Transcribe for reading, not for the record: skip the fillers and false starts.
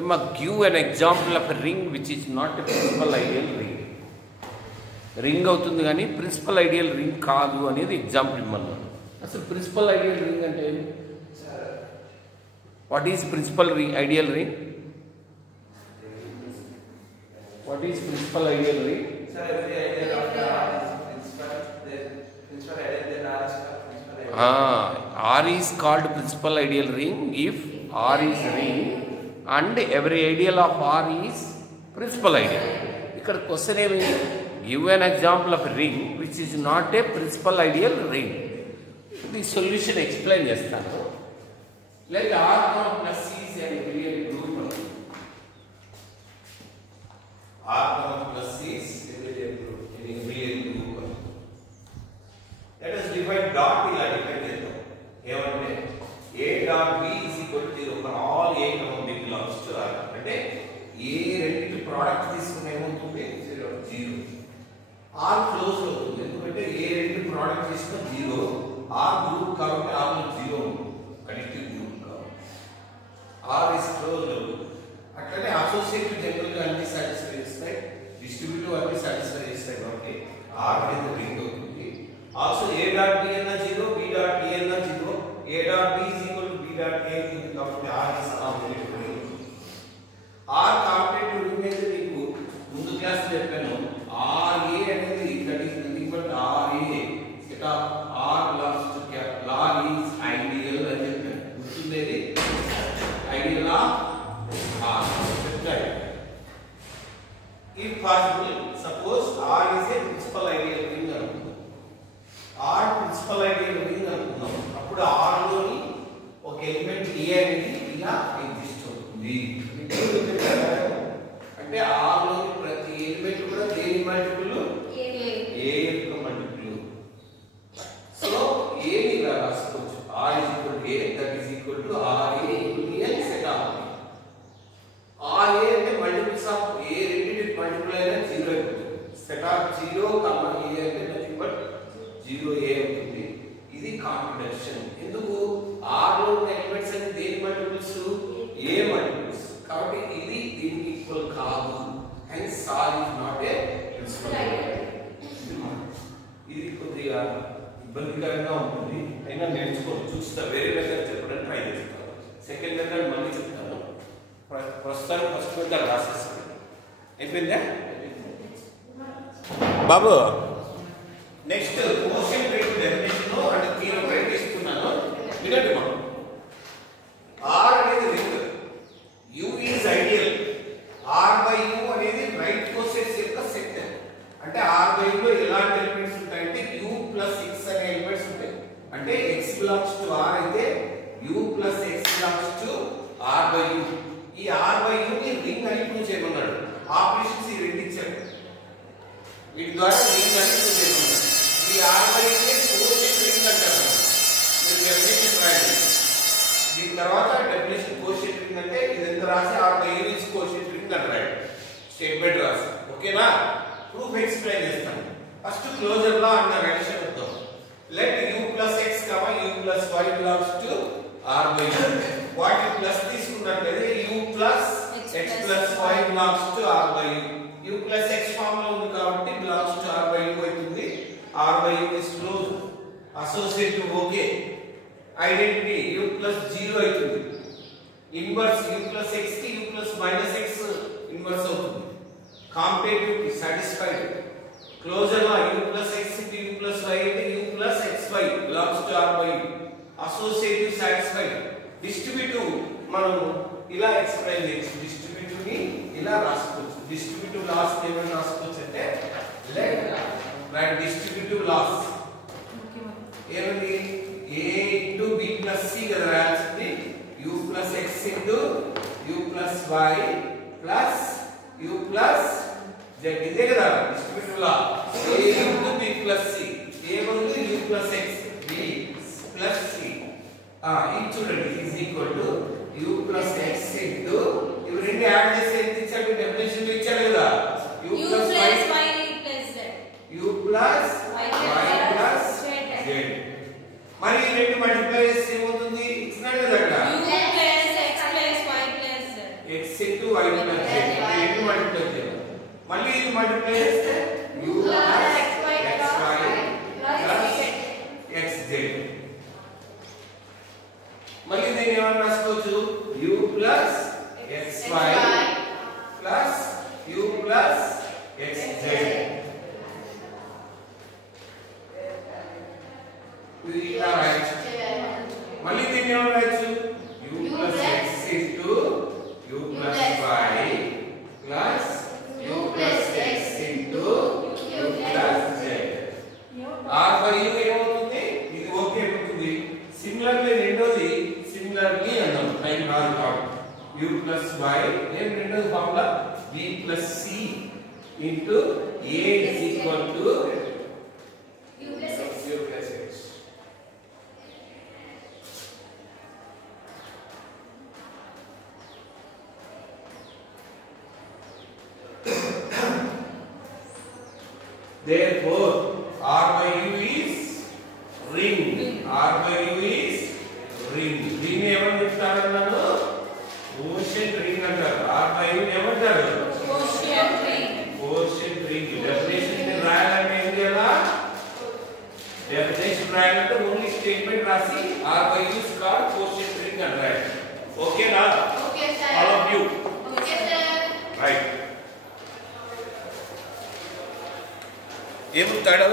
Emma, give an example of a ring which is not a principal ideal ring. Ring అవుతుంది కానీ principal ideal ring కాదు అనేది example ఇమ్మన్నాను. అసలు principal ideal ring అంటే what is principal ideal ring? What is principal ideal ring? R is called principal ideal ring if R is ring and every ideal of R is principal ideal. ఇక్కడ question ఏమి? Give an example of a ring which is not a principal ideal ring. The solution explain chestanu. Let R plus C is an real group. R plus C is a real group. Let us divide dot ila divide chedam. Evante A dot B is equal to 0 for all A comma B belongs to R. Ante A రెండిటి product తీసుకుని ఏమవుతుంది? 0. R close అవుతుంది ఎందుకంటే ఏ రెండు product చేసిన 0. R group కాబట్టి R లో 0 connective group కాబట్టి R is closed అవుతుంది. అట్లనే అసోసియేటివ్ జనరల్ గా అన్ని సాటిస్ఫై చేస్తాయి, డిస్ట్రిబ్యూటివ్ అన్ని సాటిస్ఫై చేస్తాయి కాబట్టి R అనేది రింగ్ అవుతుంది. ఆల్సో A డాట్ B అన్న 0, B డాట్ A అన్న 0, A dot B is equal to B dot A అవుతుంది కాబట్టి R is competitive ring. R competitive ring అయితే మీకు ముందు క్లాస్ చెప్పాను. RA అనేది that is nothing but RA set of R belongs to log is ideal అని చెప్పాను. గుర్తుండేది ideal of R. If possible, suppose R is a principal ideal ring అనుకుందాం. R principal ideal ring అనుకుందాం. అప్పుడు R లోని ఒక element A అనేది ఇలా exist అవుతుంది. అంటే R లోని ప్రతి ఎలిమెంట్ కూడా దేని మల్టిపుల్? A యొక్క మల్టిపుల్. సో A ని ఇలా రాసుకోవచ్చు. R is equal to A, that is equal to RA union set of RA అంటే మల్టిపుల్స్ ఆఫ్ A రెండింటి మల్టిపుల్ అయినా 0 అవుతుంది. సెట్ ఆఫ్ 0, A అంటే నథింగ్ బట్ 0A అవుతుంది. ఇది కాంట్రడిక్షన్. ఎందుకు? R లో ఉన్న ఎలిమెంట్స్ అన్ని దేని మల్టిపుల్స్? A multiples. కాబట్టి ఇది దీనికి ఈక్వల్ కాదు. Hence R is not a principal ideal. ఇది కొద్దిగా ఇబ్బందికరంగా ఉంటుంది, అయినా నేర్చుకోవచ్చు. చూస్తా వేరే మెథడ్ చెప్పడానికి ట్రై చేస్తాను. సెకండ్ మెథడ్ మళ్ళీ చెప్తాను. ప్రస్తుతానికి ఫస్ట్ మెథడ్ రాసేస్తాను. అయిపోయిందా బాబు? Next motion rate definition and theorem rate ఇస్తున్నాను. వినండి బాబు. R అనేది ring, U is ideal. R by U అనేది రైట్ కోసెట్స్ యొక్క సెట్. అంటే R బై U లో ఎలాంటి ఎలిమెంట్స్ ఉంటాయంటే U ప్లస్ X అనే ఎలిమెంట్స్ ఉంటాయి. అంటే X బిలాంగ్స్ టు R అయితే U plus X belongs to R by U. ఈ R బై U ని రింగ్ అని ప్రూవ్ చేయమన్నాడు. ఆపరేషన్స్ ఈ రెండు ఇచ్చాడు. వీటి ద్వారా రింగ్ అని ప్రూవ్ చేయమన్నాడు. ఈ R బై U ని కోషెంట్ రింగ్ అంటారు. మీరు డెఫినేషన్ రాయండి. దీని తర్వాత డెఫినేషన్ కోషెంట్ రింగ్ అంటే ఇది ఎంత రాసి R by U is quotient ring అంటారు. స్టేట్మెంట్ రాసి ఓకేనా? ప్రూఫ్ ఎక్స్ప్లెయిన్ చేస్తాను. ఫస్ట్ క్లోజర్ లా అన్న రిలేషన్ వద్దాం. Let U plus X comma U plus Y belongs to R by U. వాటి ప్లస్ తీసుకున్నట్లయితే U plus X plus Y belongs to R by U. U plus X form లో ఉంది కాబట్టి belongs to R by U అవుతుంది. R by U is close. Associative okay. Identity U plus 0 అవుతుంది. Inverse U plus X కి U plus minus X inverse అవుతుంది. Competitive కి satisfied. Closure law U plus X into U plus Y అంటే U plus XY belongs to R by U. Associative satisfied. Distributive మనం ఇలా explain చేయొచ్చు. Distributive ని ఇలా రాసుకోవచ్చు. డిస్ట్రిబ్యూటివ్ లాస్ ఏమని రాసుకోవచ్చు అంటే లెట్ రైట్ డిస్ట్రిబ్యూటివ్ లాస్ ఏమండి? A into B plus C కదా రాయాల్సింది. U plus X into U plus Y plus U plus Z. ఇదే కదా distributive law. A into B plus C. ఏమంటే U plus X, B plus C. ఇది చూడండి is equal to U plus X into ఇవి రెండు add చేస్తే ఎంత ఇచ్చాడు? డెఫినేషన్ ఇచ్చాడు కదా. U plus Y plus Z. U plus Y plus Z. మరి ఈ రెండు మల్టిప్లై చేస్తే ఏమవుతుంది? ఇచ్చినాడు కదా అక్కడ U plus X plus Y plus Z. x into y plus z ఇది మల్టిప్లై చేయాలి. మళ్ళీ ఇది మల్టిప్లై చేస్తే u plus xy plus xz. మళ్ళీ దీన్ని ఏమని రాసుకోవచ్చు u plus xy plus u plus xz. ఇది ఇలా రాయొచ్చు. మళ్ళీ దీన్ని ఏమని రాయొచ్చు u plus x into u plus y plus u plus x into u plus z. r by u ఏమవుతుంది ఇది ఓకే అవుతుంది. సిమిలర్లీ రెండోది సిమిలర్లీ అన్నాం టైం రాదు కాబట్టి u plus y ఏం రెండోది formula b plus c into a is equal to u plus x. Therefore, R by U is ring. R by U is ring. Ring ఏమని చెప్తారన్నాను ocean ring అంటారు. R by U ఏమంటారు ocean ring. Ocean ring definition రాయాలంటే ఏం చేయాలా definition రాయాలంటే only statement రాసి R by U is called ocean ring అని రాయాలి. ఓకేనా? Okay sir. All of you. Okay sir. Right. ఏం తేడా